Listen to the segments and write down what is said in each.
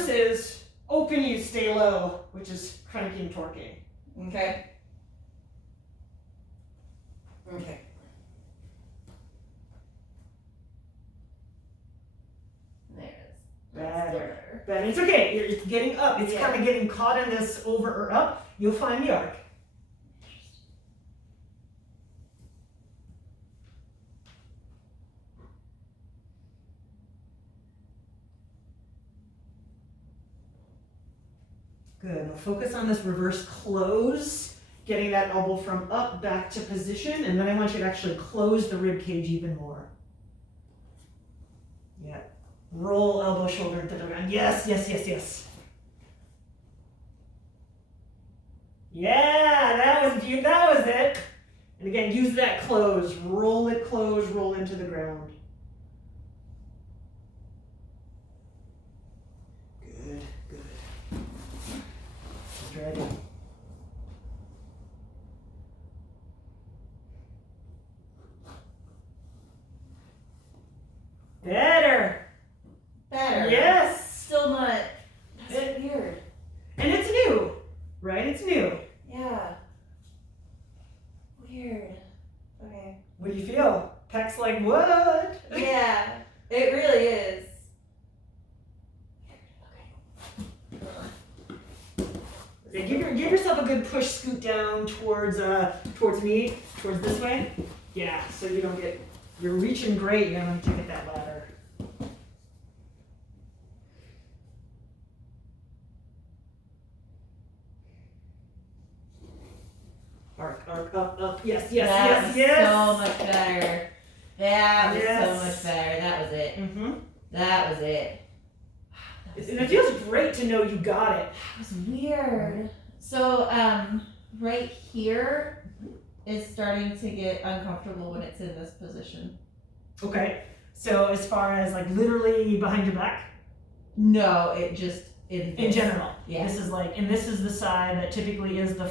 reverse is open you, stay low, which is cranking, torquing. Okay. Okay. There it is. Better. But it's okay. It's getting up. It's kind of getting caught in this over or up. You'll find the arc. Good. Now focus on this reverse close, getting that elbow from up back to position, and then I want you to actually close the rib cage even more. Yeah. Roll elbow, shoulder into the ground. Yes, yes, yes, yes. Yeah, that was it. And again, use that close. Roll it close, roll into the ground. Good, good. Ready. Better. Yes. Still not. That's weird. And it's new, right? It's new. Yeah. Weird. Okay. What do you feel? Peck's like, what? Yeah, it really is. Okay. Give yourself a good push, scoot down towards me, towards this way. Yeah, so you don't get, you're reaching great, you don't have to get that ladder. Arc, up. Yes. So much better. That was so much better. That was it. Mm-hmm. That was it. And it feels great to know you got it. That was weird. So, right here is starting to get uncomfortable when it's in this position. Okay. So as far as like literally behind your back? No, it just in general. Yeah. This is the side that typically is the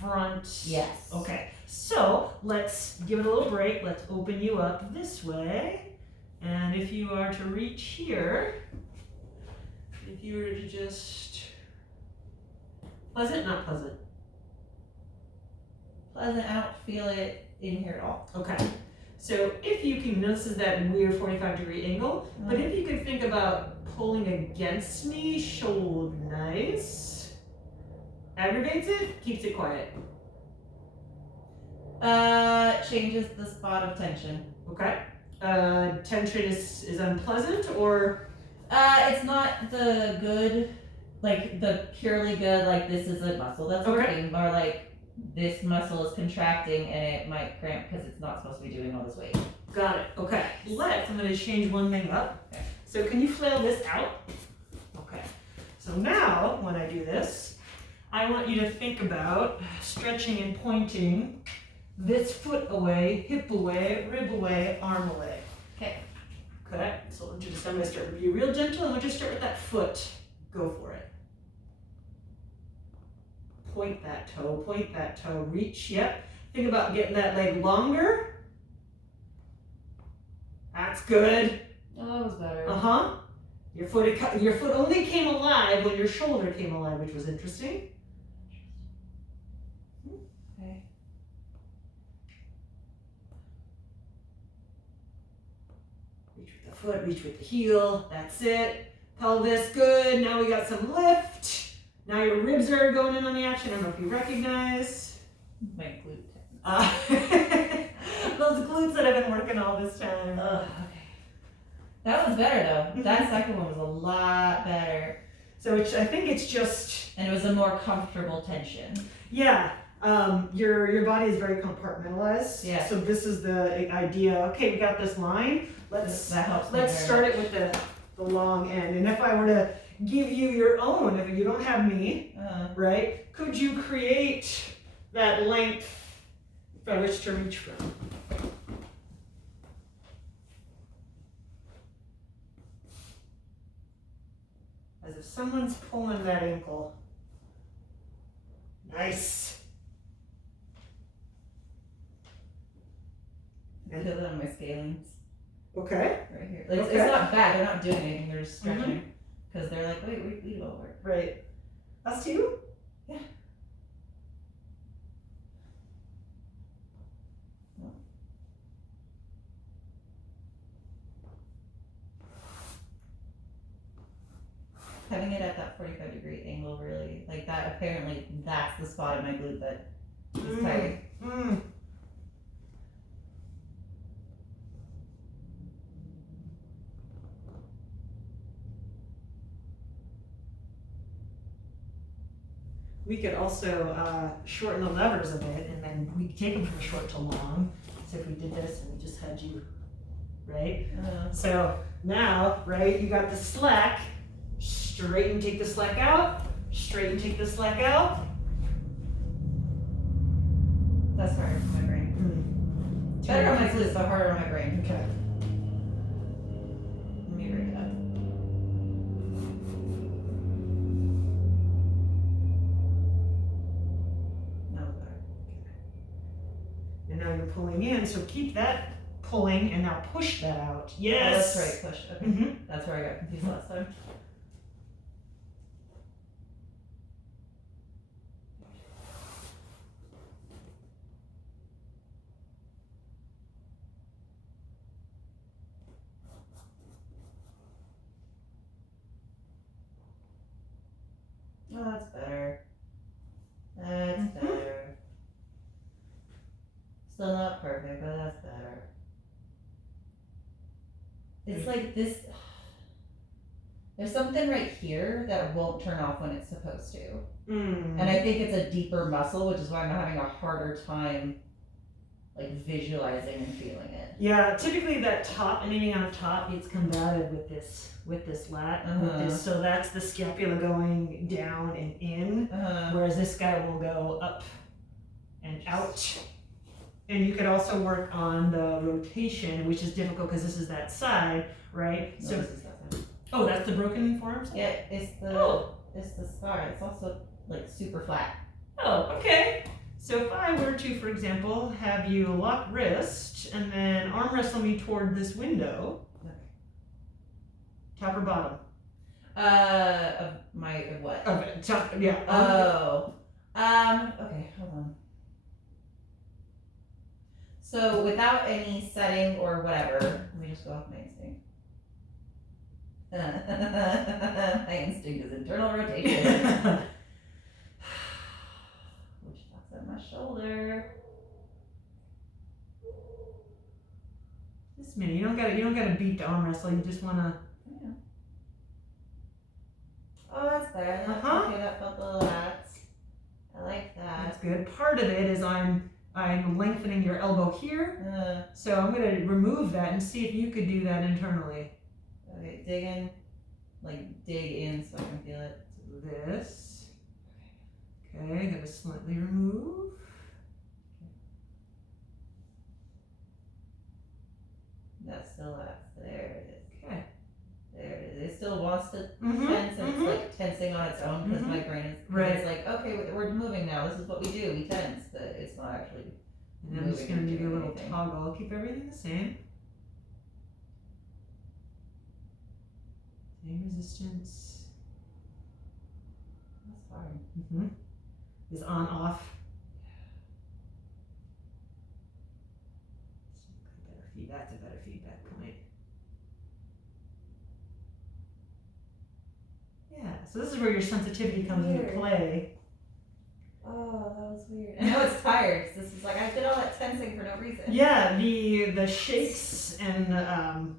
front. Yes. Okay. So let's give it a little break. Let's open you up this way. And if you are to reach here, if you were to just pleasant, not pleasant. Pleasant. I don't feel it in here at all. Okay. So if you can, this is that weird 45-degree angle, but if you could think about pulling against me, shoulder, nice. Aggravates it, keeps it quiet. Changes the spot of tension. Okay. Tension is unpleasant or? It's not the good, like the purely good, like this is a muscle that's working, or like this muscle is contracting and it might cramp because it's not supposed to be doing all this weight. Got it. Okay. I'm going to change one thing up. Okay. So can you flail this out? Okay. So now when I do this, I want you to think about stretching and pointing this foot away, hip away, rib away, arm away. Okay. Okay. So I'm going to start with you real gentle. I want you to start with that foot. Go for it. Point that toe, reach, yep. Think about getting that leg longer. That's good. Oh, that was better. Uh-huh. Your foot only came alive when your shoulder came alive, which was interesting. Okay. Reach with the foot, reach with the heel. That's it. Pelvis, good. Now we got some lift. Now your ribs are going in on the action. I don't know if you recognize. My glute. Those glutes that I've been working all this time. Okay. That was better though. That second one was a lot better. So I think it's just. And it was a more comfortable tension. Yeah. Your body is very compartmentalized. Yeah. So this is the idea. Okay, we got this line. That helps. Let's start it with the long end. And if I were to give you your own, if you don't have me, right? Could you create that length by which to reach from? As if someone's pulling that ankle. Nice. I feel it on my scalings. Okay. Right here. Like, it's not bad. They're not doing anything. They're just stretching. because they're like, wait, we won't work. Right. Us too? Yeah. Having it at that 45-degree angle really, like that, apparently that's the spot in my glute that is tight. We could also shorten the levers a bit, and then we could take them from short to long. So if we did this and we just had you, right? So now, right, you got the slack, straighten, take the slack out, straighten, take the slack out. That's harder for my brain. Better on my glutes, but harder on my brain. Okay. Let me break it up. And now you're pulling in, so keep that pulling and now push that out. Yes! Oh, that's right, push. Okay. Mm-hmm. That's where I got confused last time. Oh, that's better. That's better. Still not perfect, but that's better. It's like this. There's something right here that won't turn off when it's supposed to. And I think it's a deeper muscle, which is why I'm having a harder time like visualizing and feeling it. Yeah, typically that top, anything on top gets combated with this lat. With this, so that's the scapula going down and in, whereas this guy will go up and out. And you could also work on the rotation, which is difficult because this is that side, right? No, So this is that side. oh, that's the broken forearm side? Yeah, it's the scar. It's also like super flat. Oh, okay. So if I were to, for example, have you lock wrist and then arm wrestle me toward this window, Okay. top or bottom? Of what? Of it, top, yeah. Oh. Okay, hold on. So without any setting or whatever, let me just go off my instinct. My instinct is internal rotation. Which knocks at my shoulder. Just a minute. You don't gotta beat the arm wrestle. You just wanna. Yeah. Oh, that's better. Okay, that felt a little lax. I like that. That's good. Part of it is I'm lengthening your elbow here. So I'm gonna remove that and see if you could do that internally. Okay, dig in so I can feel it. So this. Okay, gotta slightly remove. That's still lax. There it is. Okay. There it is. It still wants to tense and it's like tensing on its own because my brain is It's like, okay, we're moving now. This is what we do. We tense, but it's not actually. And I'm just gonna give you a little anything. toggle. I'll keep everything the same. Same resistance. That's hard. Is on off. That's a better feedback point. Yeah, so this is where your sensitivity comes into play. Oh, that was weird. I know it's tired. This is like I did all that tensing for no reason. Yeah, the shakes and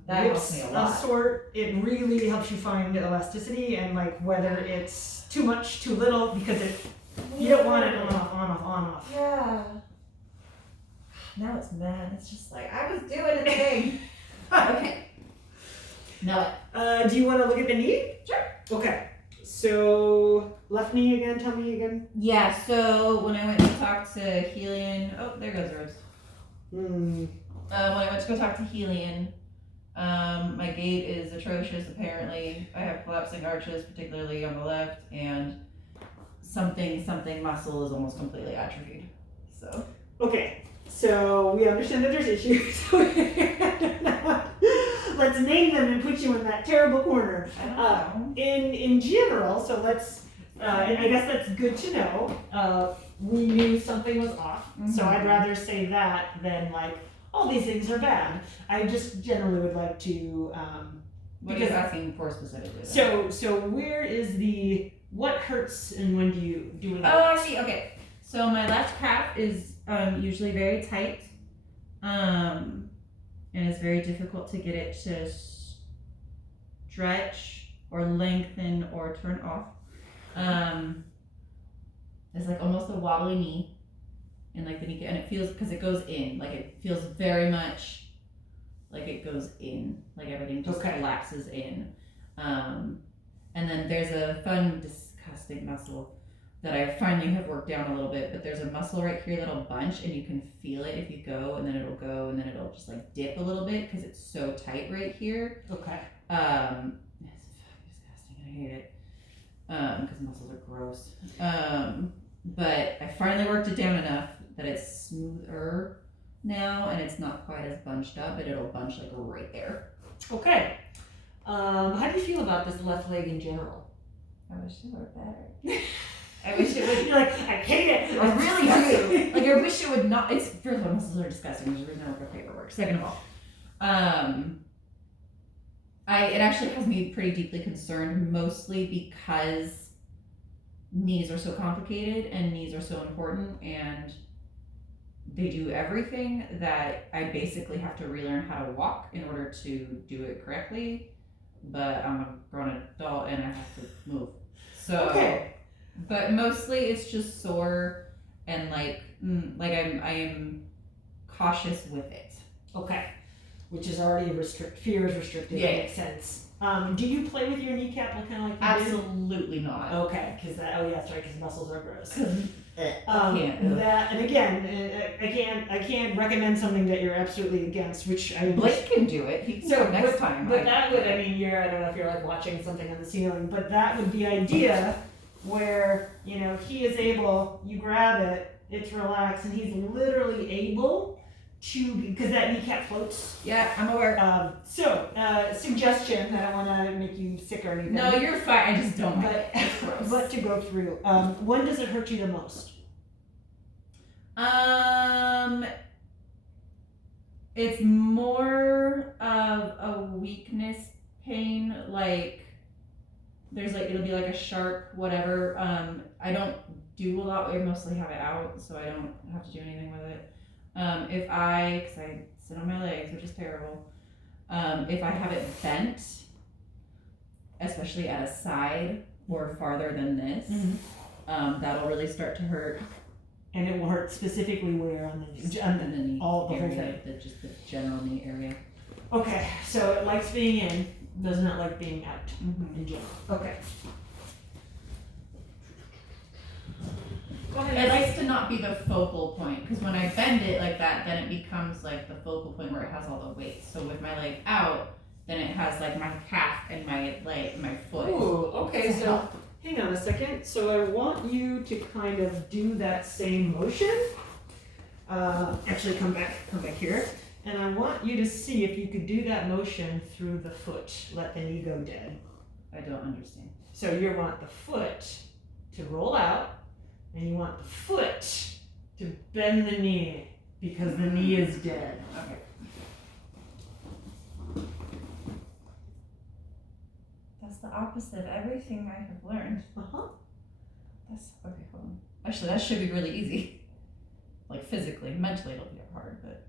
that helps me a lot. of sort, it really helps you find elasticity and like whether it's too much, too little, because you don't want it on off, on off, on off. Yeah. Now it's mad. It's just like I was doing a thing. Okay. No. Do you want to look at the knee? Sure. Okay. So left knee again. Tell me again. Yeah. So when I went to talk to Helian, oh, there goes Rose. When I went to go talk to Helian, my gait is atrocious. Apparently, I have collapsing arches, particularly on the left, and something muscle is almost completely atrophied. So. Okay. So we understand that there's issues. let's name them and put you in that terrible corner. I don't know. In general, so let's, and I guess that's good to know. We knew something was off, so I'd rather say that than like, all these things are bad. I just generally would like to, What are you asking for specifically? so where is what hurts and when do you do it? Oh, I see. Okay. So my left calf is usually very tight, and it's very difficult to get it to stretch or lengthen or turn off. It's like almost a wobbly knee, and like the knee, and it feels because it goes in, like it feels very much like it goes in, like everything just collapses in. And then there's a fun, disgusting muscle that I finally have worked down a little bit, but there's a muscle right here that'll bunch and you can feel it if you go, and then it'll go, and then it'll just like dip a little bit because it's so tight right here. Okay. It's disgusting. I hate it because muscles are gross. But I finally worked it down enough that it's smoother now and it's not quite as bunched up, but it'll bunch like right there. Okay. How do you feel about this left leg in general? I wish it were better. I wish it would. You're like, I hate it. I really do. Like, I wish it would not. It's first of all, muscles are disgusting. There's a reason I work with paperwork. Second of all, it actually has me pretty deeply concerned, mostly because knees are so complicated and knees are so important, and they do everything that I basically have to relearn how to walk in order to do it correctly. But I'm a grown adult and I have to move. So, but mostly it's just sore and I am cautious with it. Okay, which is already fear is restricted. Yeah. Makes sense. Do you play with your kneecap kind of like you Absolutely not. Okay, because that's right, because muscles are gross. I can't. That, and again, I can't recommend something that you're absolutely against, which I Blake can do it. He can do it next time. But that would, I mean, I don't know if you're like watching something on the ceiling, but that would be idea where, he is able, you grab it, it's relaxed, and he's literally able to, because that kneecap floats. Yeah, I'm aware. Suggestion, I don't want to make you sick or anything. No, you're fine. I just don't like it. It's gross. But to go through, when does it hurt you the most? It's more of a weakness pain, like it'll be like a sharp whatever. I don't do a lot. I mostly have it out, so I don't have to do anything with it. Because I sit on my legs, which is terrible. If I have it bent, especially at a side or farther than this, that'll really start to hurt. And it will hurt specifically where on the knee? On the knee all the area, whole thing. just the general knee area. Okay, so it likes being in, does not like being out in general. Okay. Go ahead. It likes to not be the focal point, because when I bend it like that, then it becomes like the focal point where it has all the weight. So with my leg out, then it has like my calf and my leg, my foot. Ooh, okay, so hang on a second. So I want you to kind of do that same motion. Actually, come back here. And I want you to see if you could do that motion through the foot. Let the knee go dead. I don't understand. So you want the foot to roll out, and you want the foot to bend the knee because the knee is dead. Okay. That's the opposite of everything I have learned. That's okay. Hold on. Actually, that should be really easy. Like physically, mentally, it'll be hard, but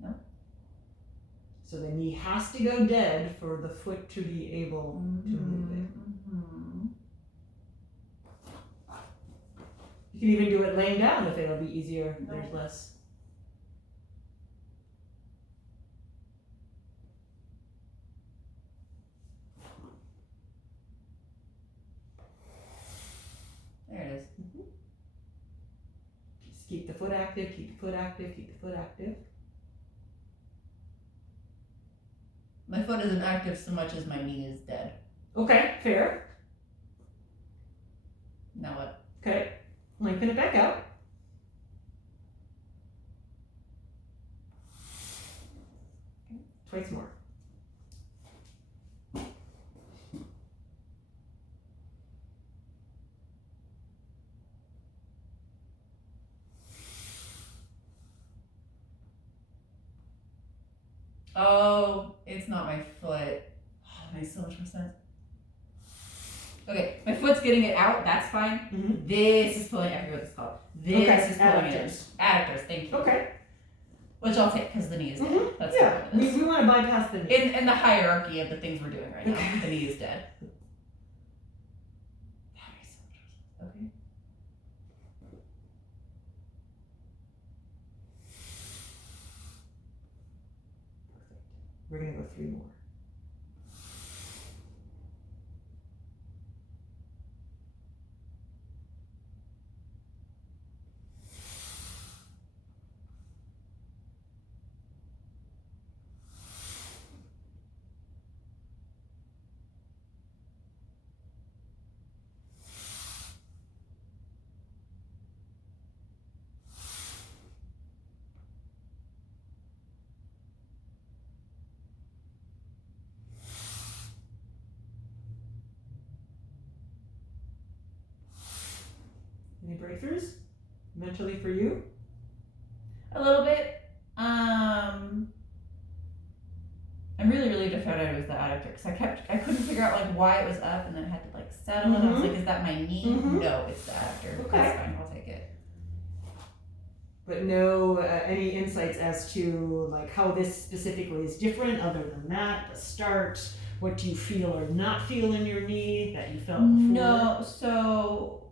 no. So the knee has to go dead for the foot to be able to move it. You can even do it laying down if it'll be easier. No. There's less. There it is. Just keep the foot active, keep the foot active, keep the foot active. My foot isn't active so much as my knee is dead. Okay, fair. Now what? Okay, lengthen it back out. Twice more. Oh, it's not my foot. Oh, that makes so much more sense. Okay, my foot's getting it out. That's fine. Mm-hmm. This is pulling. I forget what it's called. This is pulling it in. Adductors. Adductors. Thank you. Okay. Which I'll take because the knee is dead. Mm-hmm. That's Yeah, what it is. we want to bypass the knee. In the hierarchy of the things we're doing right now, the knee is dead. That makes so much sense. Okay. We're gonna go 3 more. Any breakthroughs mentally for you? A little bit. I'm really relieved I found out it was the adductor because I couldn't figure out like why it was up and then I had to like settle it. I was like, is that my knee? Mhm. No, it's the adductor. Okay. That's fine. I'll take it. But no any insights as to like how this specifically is different other than that, the start, what do you feel or not feel in your knee that you felt before? No, so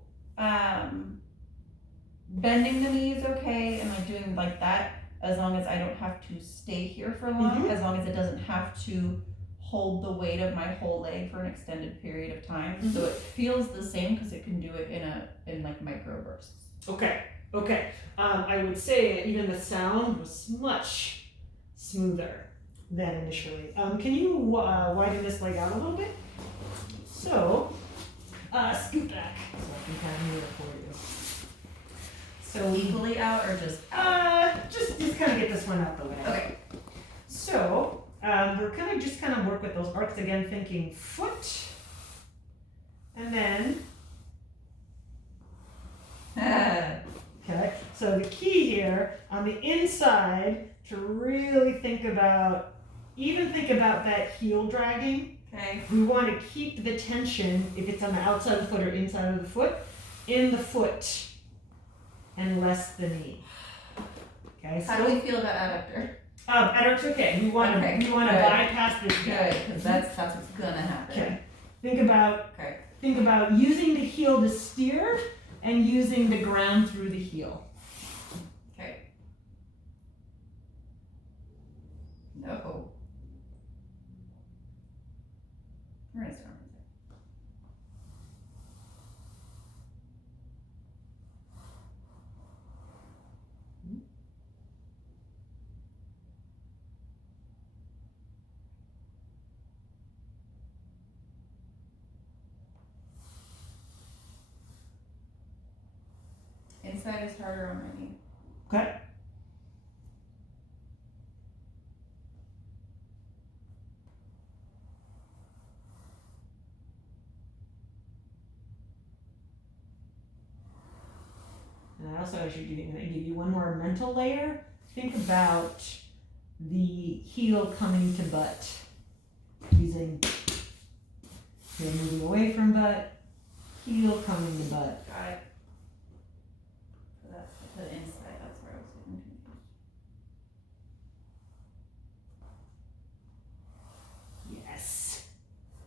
bending the knee is okay and like doing like that as long as I don't have to stay here for long, Mhm. as long as it doesn't have to hold the weight of my whole leg for an extended period of time. So it feels the same because it can do it in like micro bursts. Okay. I would say even the sound was much smoother than initially. Can you widen this leg out a little bit? So, scoot back so I can kind of move it for you. So Equally out or just just kind of get this one out the way. okay. So we're kind of work with those arcs again, thinking foot, and then okay. So the key here on the inside to really think about that heel dragging. Okay. We want to keep the tension if it's on the outside of the foot or inside of the foot in the foot and less the knee. Okay. How do we feel about adductor? Adductor's okay. We want to good. bypass this guy. Good, because that's what's gonna happen. Okay. Think about Okay. using the heel to steer and using the ground through the heel. Okay. No. We're gonna start with it. Inside is harder on my knee. Okay. And I also, as you're doing, I'm going to give you one more mental layer. Think about the heel coming to butt. Using, you're moving away from butt, heel coming to butt. Got it. So that's the inside, that's where I was getting confused. Yes.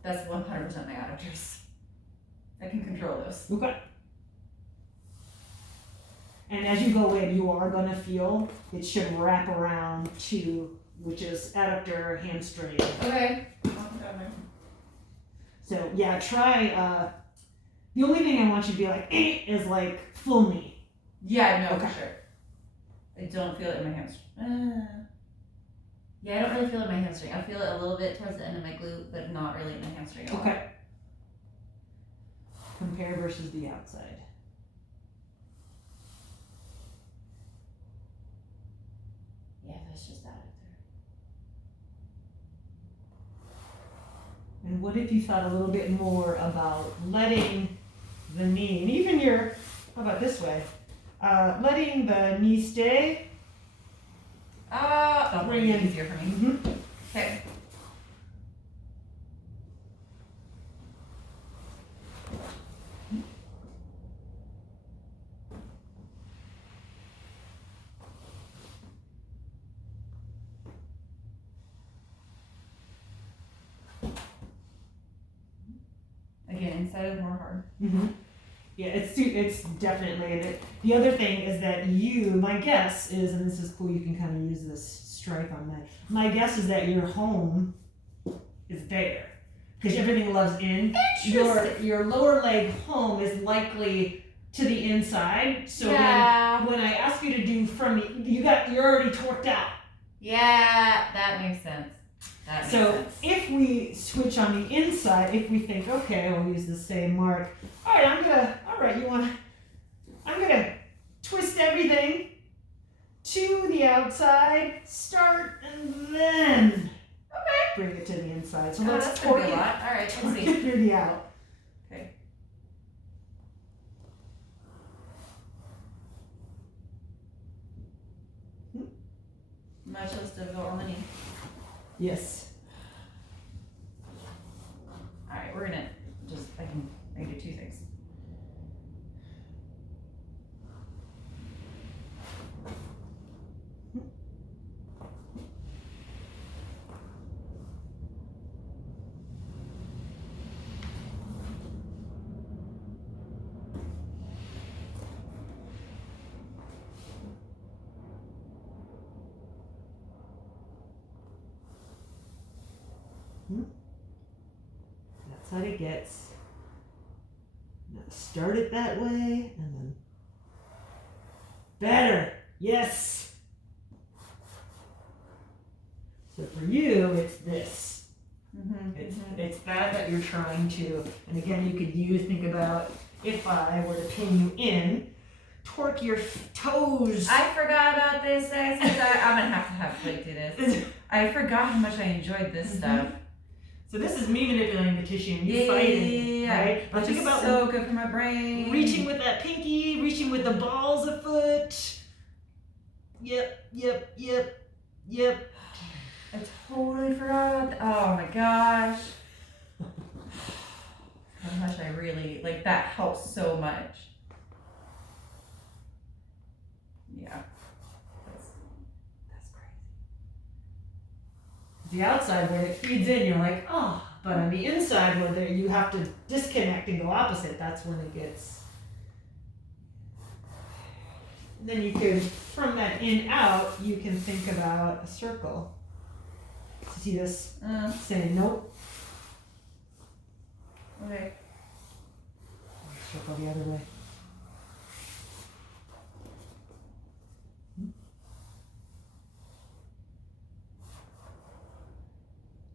That's 100% my adductors. I can control those. Okay. And as you go in, you are going to feel it should wrap around to, which is adductor, hamstring. Okay. I'll put that in there. So yeah, try, the only thing I want you to be like, is like full knee. Yeah, no, Okay. for sure. I don't feel it in my hamstring. Yeah, I don't really feel it in my hamstring. I feel it a little bit towards the end of my glute, but not really in my hamstring at all. Okay. Compare versus the outside. Yeah, that's just adductor. And what if you thought a little bit more about letting the knee, and even your, how about this way? Letting the knee stay. That'll Bring be in. easier for me. Okay. Again, inside is more hard. Mm-hmm. Yeah, it's definitely. And the other thing is that my guess is, and this is cool, you can kind of use this stripe on that. My guess is that your home is there because everything loves in. Your lower leg home is likely to the inside. So Yeah. when I ask you to do from you're already torqued out. Yeah, that makes sense. So if we switch on the inside, if we think, okay, I'll use the same mark. I'm gonna twist everything to the outside, start, and then bring it to the inside. So let's torque it. All right, let's Torque see. it through the out. Okay. Much less difficult on the knee. Yes. All right, we're gonna I can do two things. That's how it gets. Now start it that way, and then better. Yes. So for you, it's this. It's that you're trying to, and again, you could think about if I were to pin you in, torque your toes. I forgot about this, guys. I'm gonna have Blake do this. I forgot how much I enjoyed this stuff. So this is me manipulating the tissue and you fighting, right? But think about so good for my brain. Reaching with that pinky, reaching with the balls of foot. Yep. I totally forgot about that. Oh my gosh. How much I really, that helps so much. Yeah. That's crazy. The outside, when it feeds in, you're like, oh. But on the inside, where you have to disconnect and go opposite, that's when it gets. Then you could, from that in out, you can think about a circle. See this? Saying nope. Okay. Circle the other way.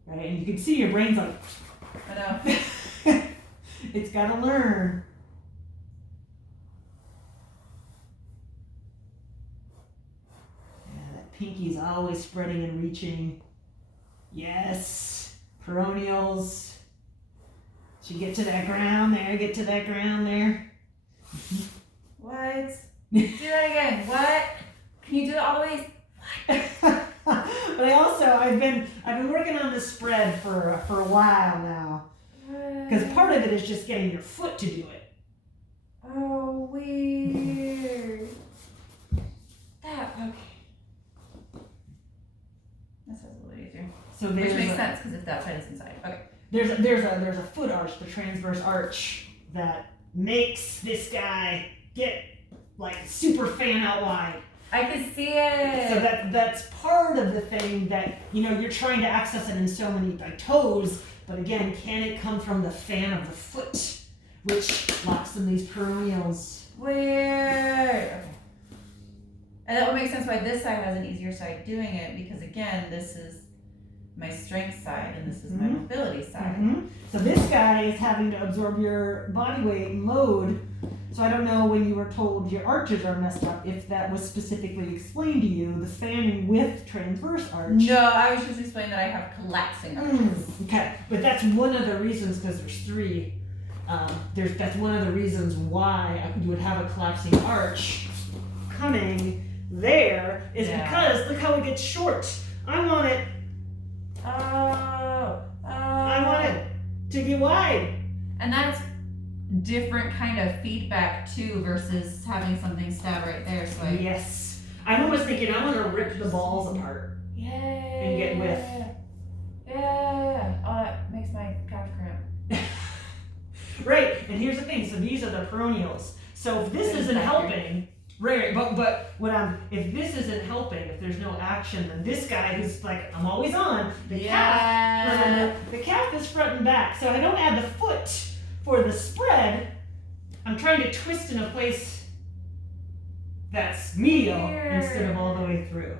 Right, and you can see your brain's like, I know. It's gotta learn. Yeah, that pinky's always spreading and reaching. Yes, peroneals. Should get to that ground there. What? Do that again. What? Can you do it all the way? But I've been working on this spread for a while now. Because part of it is just getting your foot to do it. Oh, weird. Okay. That sounds a little easier. So which makes sense because if that side is inside. Okay. There's a foot arch, the transverse arch, that makes this guy get super fan out wide. I can see it. So that's part of the thing that you're trying to access it in so many toes, but again, can it come from the fan of the foot, which locks in these peroneals? Weird. Okay. And that would make sense why this side has an easier side doing it, because again, this is my strength side and this is my mobility side. So this guy is having to absorb your body weight and load. So I don't know, when you were told your arches are messed up, if that was specifically explained to you, the fanning with transverse arch. No, I was just explaining that I have collapsing arches. Okay, but that's one of the reasons, because there's three. That's one of the reasons why you would have a collapsing arch coming there is because look how it gets short. I want it I want it to get wide. And that's different kind of feedback too versus having something stab right there. So Yes. I'm almost thinking I want to rip the balls apart. Yay. And get width. Yeah. Oh, that makes my calf cramp. Right, and here's the thing, so these are the perennials. So if this isn't helping, right, but if this isn't helping, if there's no action, then this guy who's like, I'm always on, the calf, the calf is front and back. So I don't add the foot for the spread, I'm trying to twist in a place that's medial instead of all the way through.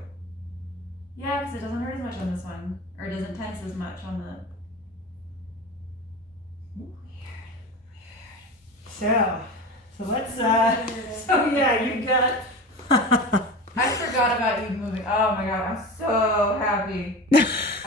Yeah, because it doesn't hurt as much on this one, or it doesn't tense as much on the. So let's so yeah, you got I forgot about you moving. Oh my god, I'm so happy.